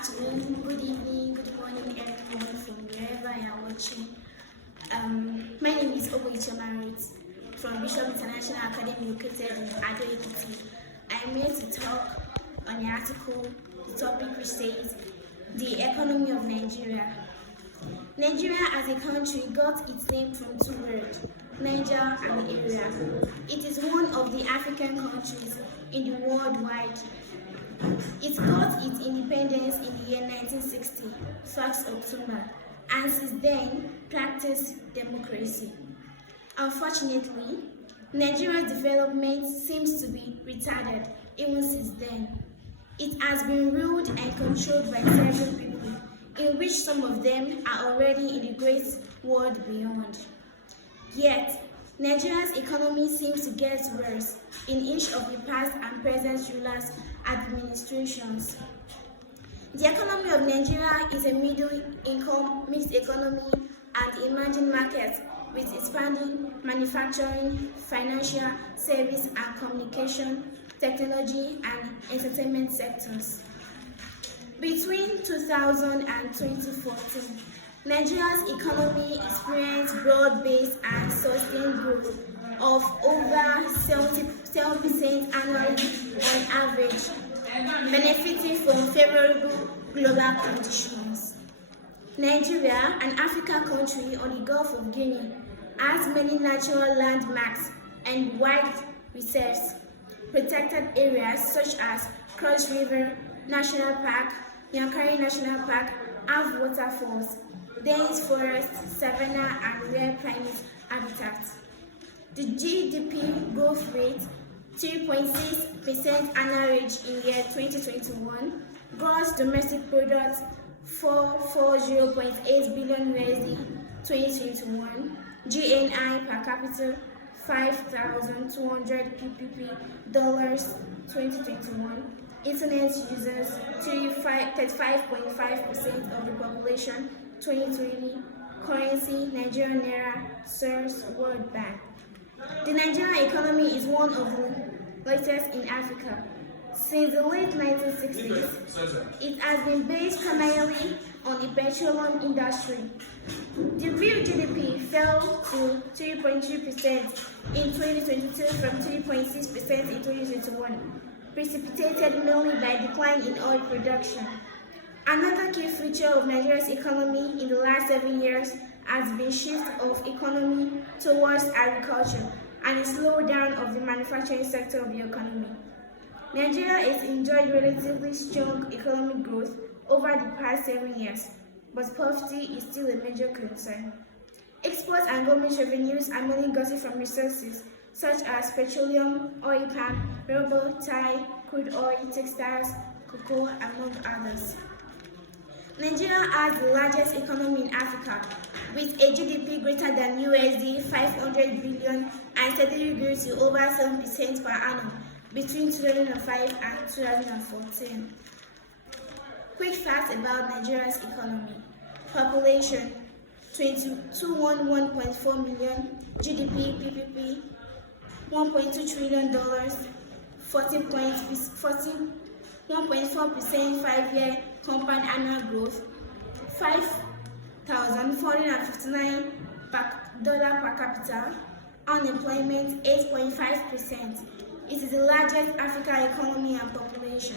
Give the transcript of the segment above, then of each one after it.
afternoon, good evening, good morning, everyone from wherever you are watching. My name is Marit from Bishop International Academy located in Ekiti. I am here to talk on the article, the topic which says the economy of Nigeria. Nigeria as a country got its name from two words, Niger and area. It is one of the African countries in the world wide. It got its independence in the year 1960, 1st October, and since then practiced democracy. Unfortunately, Nigeria's development seems to be retarded even since then. It has been ruled and controlled by several people, in which some of them are already in the great world beyond. Yet, Nigeria's economy seems to get worse in each of the past and present rulers' administrations. The economy of Nigeria is a middle-income mixed economy and emerging market with expanding manufacturing, financial, service and communication, technology and entertainment sectors. Between 2000 and 2014, Nigeria's economy experienced broad-based and sustained growth of over 70% annually on average, benefiting from favorable global conditions. Nigeria, an African country on the Gulf of Guinea, has many natural landmarks and wide reserves. Protected areas such as Cross River National Park, Yankari National Park have waterfalls, dense forests, savanna, and rare primate habitats. The GDP growth rate, 3.6% average in year 2021, gross domestic product, 440.8 billion USD 2021, GNI per capita, $5,200 PPP dollars 2021, internet users, 35.5% of the population 2020, currency, Nigerian Naira, source, World Bank. The Nigerian economy is one of the latest in Africa. Since the late 1960s, it has been based primarily on the petroleum industry. The real GDP fell to 3.3% in 2022 from 3.6% in 2021, precipitated mainly by decline in oil production. Another key feature of Nigeria's economy in the last 7 years has been shift of economy towards agriculture and a slowdown of the manufacturing sector of the economy. Nigeria has enjoyed relatively strong economic growth over the past 7 years, but poverty is still a major concern. Exports and government revenues are mainly gotten from resources such as petroleum, oil palm, rubber, tie, crude oil, textiles, cocoa, among others. Nigeria has the largest economy in Africa, with a GDP greater than USD 500 billion and steadily grew to over 7% per annum between 2005 and 2014. Quick facts about Nigeria's economy. Population, 211.4 million, GDP, PPP, $1.2 trillion, 1.4% 5-year compound annual growth, $5,459 per capita, unemployment 8.5%. It is the largest African economy and population.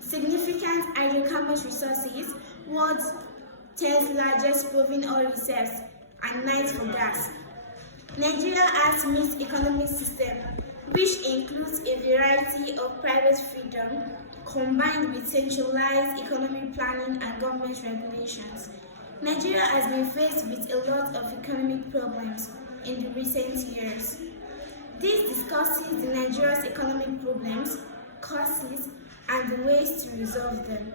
Significant hydrocarbon resources, world's 10th largest proven oil reserves, and 9th for gas. Nigeria has a mixed economic system, which includes a variety of private freedom combined with centralized economic planning and government regulations. Nigeria has been faced with a lot of economic problems in the recent years. This discusses the Nigeria's economic problems, causes, and the ways to resolve them.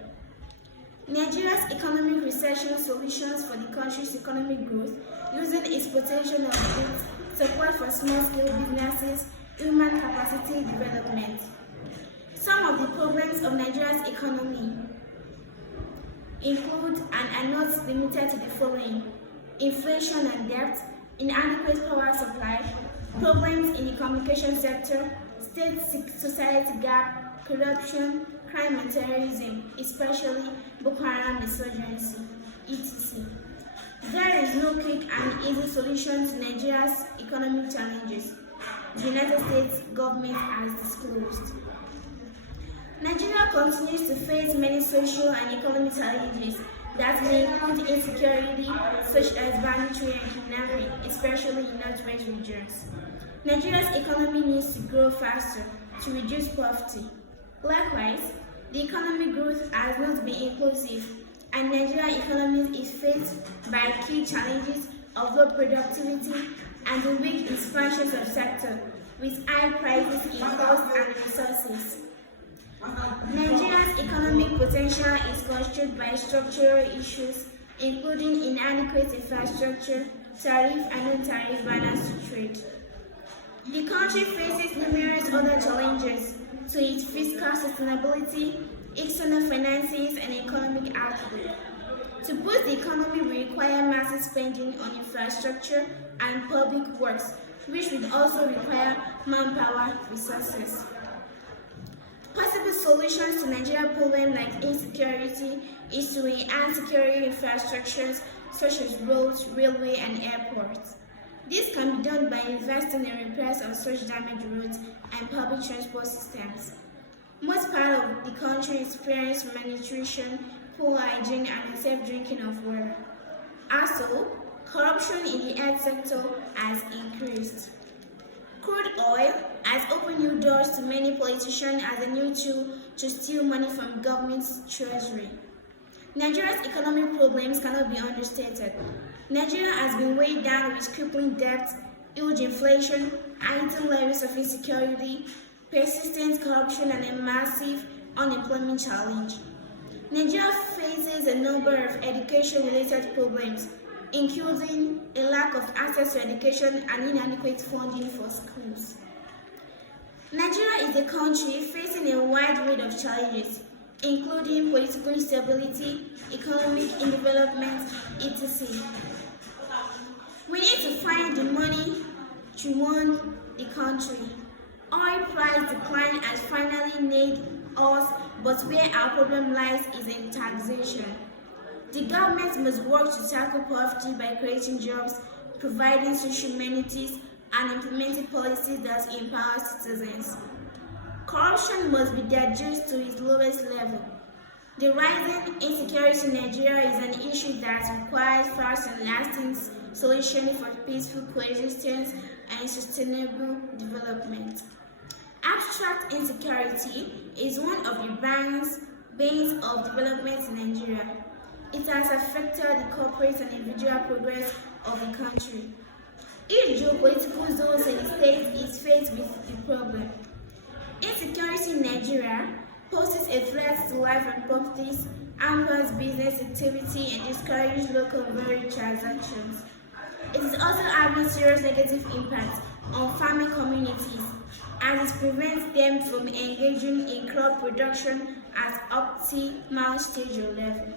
Nigeria's economic recession solutions for the country's economic growth using its potential of growth, support for small-scale businesses, human capacity development. Some of the problems of Nigeria's economy include and are not limited to the following: inflation and debt, inadequate power supply, problems in the communication sector, state-society gap, corruption, crime and terrorism, especially Boko Haram insurgency, etc. There is no quick and easy solution to Nigeria's economic challenges, the United States government has disclosed. Nigeria continues to face many social and economic challenges that may include insecurity, such as banditry and kidnapping, especially in northwest regions. Nigeria's economy needs to grow faster to reduce poverty. Likewise, the economic growth has not been inclusive, and Nigeria's economy is faced by key challenges of low productivity and the weak expansion of sector, with high prices in costs and resources. Nigeria's economic potential is constrained by structural issues, including inadequate infrastructure, tariff and non-tariff balance to trade. The country faces numerous other challenges to its fiscal sustainability, external finances, and economic output. To boost the economy, we require massive spending on infrastructure and public works, which will also require manpower resources. Possible solutions to Nigeria's problems like insecurity is to enhance security infrastructures such as roads, railway, and airports. This can be done by investing in repairs of such damaged roads and public transport systems. Most parts of the country experience malnutrition, poor hygiene, and unsafe drinking of water. Also, corruption in the health sector has increased. Crude oil has opened new doors to many politicians as a new tool to steal money from government's treasury. Nigeria's economic problems cannot be understated. Nigeria has been weighed down with crippling debt, huge inflation, heightened levels of insecurity, persistent corruption, and a massive unemployment challenge. Nigeria faces a number of education-related problems, including a lack of access to education and inadequate funding for schools. Nigeria is a country facing a wide range of challenges, including political instability, economic development, etc. We need to find the money to run the country. Oil price decline has finally made us, but where our problem lies is in taxation. The government must work to tackle poverty by creating jobs, providing social amenities, and implementing policies that empower citizens. Corruption must be reduced to its lowest level. The rising insecurity in Nigeria is an issue that requires fast and lasting solutions for peaceful coexistence and sustainable development. Abstract insecurity is one of the bans of development in Nigeria. It has affected the corporate and individual progress of the country. Each geopolitical zone in the state is faced with the problem. Insecurity in Nigeria poses a threat to life and properties, hampers business activity, and discourages local value transactions. It is also having serious negative impact on farming communities, as it prevents them from engaging in crop production at optimal stage or level.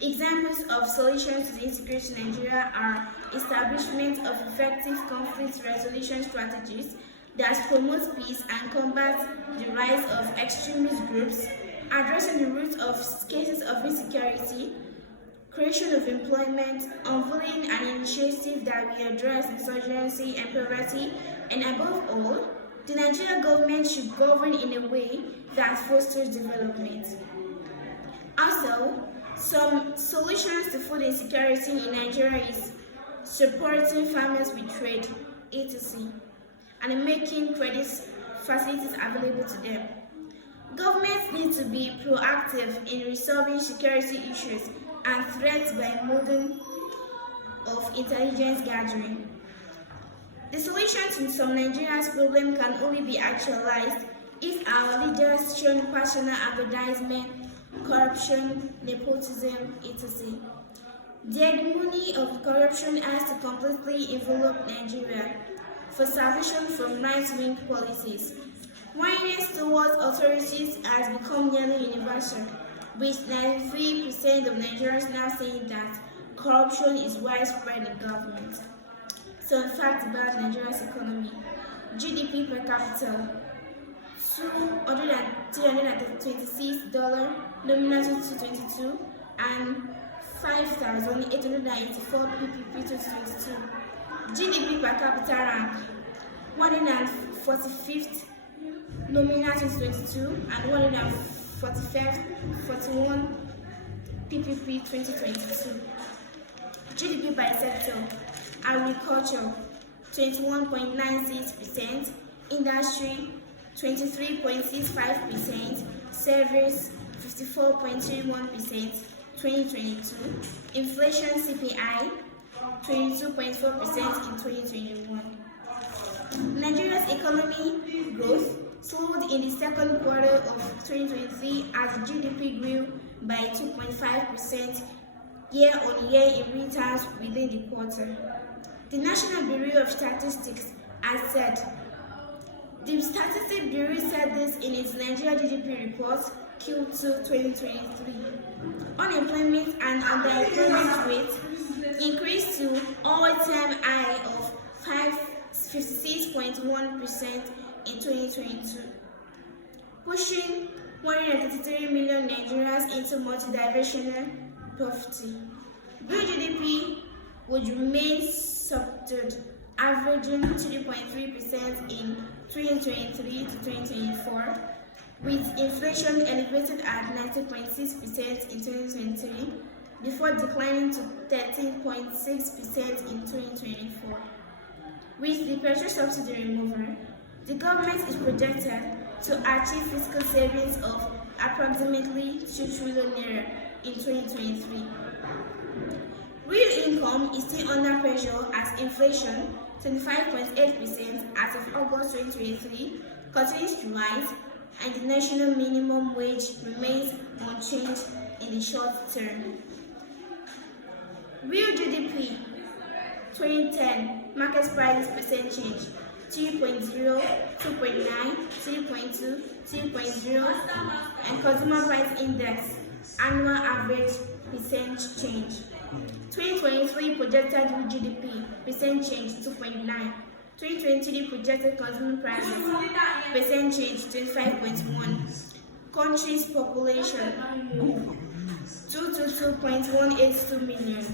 Examples of solutions to the insecurity in Nigeria are establishment of effective conflict resolution strategies that promote peace and combat the rise of extremist groups, addressing the root of cases of insecurity, creation of employment, unveiling an initiative that will address insurgency and poverty, and above all, the Nigerian government should govern in a way that fosters development. Also, some solutions to food insecurity in Nigeria is supporting farmers with trade, etc., and making credit facilities available to them. Governments need to be proactive in resolving security issues and threats by modern of intelligence gathering. The solution to some Nigeria's problems can only be actualized if our leaders shun personal aggrandizement, corruption, nepotism, etc. The hegemony of corruption has to completely envelop Nigeria for salvation from right-wing policies. Violence towards authorities has become nearly universal, with 93% of Nigerians now saying that corruption is widespread in government. Some facts about Nigeria's economy. GDP per capita, $326 nominal 2022, and 5,884 PPP 2022. GDP per capita rank 145th, nominal 2022, and 141 PPP 2022. GDP by sector: agriculture 21.96%, industry 23.65%, service 54.31%, 2022. Inflation CPI 22.4% in 2021. Nigeria's economy growth slowed in the second quarter of 2023 as GDP grew by 2.5% year-on-year in real terms within the quarter. The National Bureau of Statistics has said. The Statistics Bureau said this in its Nigeria GDP report Q2 2023. Unemployment and underemployment rate increased to all-time high of 56.1% in 2022, pushing 133 million Nigerians into multidimensional poverty. Real GDP would remain subdued, averaging 3.3% in 2023 to 2024, with inflation elevated at 90.6% in 2023 before declining to 13.6% in 2024. With the petrol subsidy removal, the government is projected to achieve fiscal savings of approximately 2 trillion naira in 2023. Real income is still under pressure as inflation, 25.8% as of August 2023, continues to rise, and the national minimum wage remains unchanged in the short term. Real GDP 2010 market prices percent change 3.0, 2.9, 3.2, 3.0, and consumer price index annual average percent change. 2023 projected real GDP percent change 2.9. 2023 projected consumer prices percent change 25.1. Country's population 222.182 million.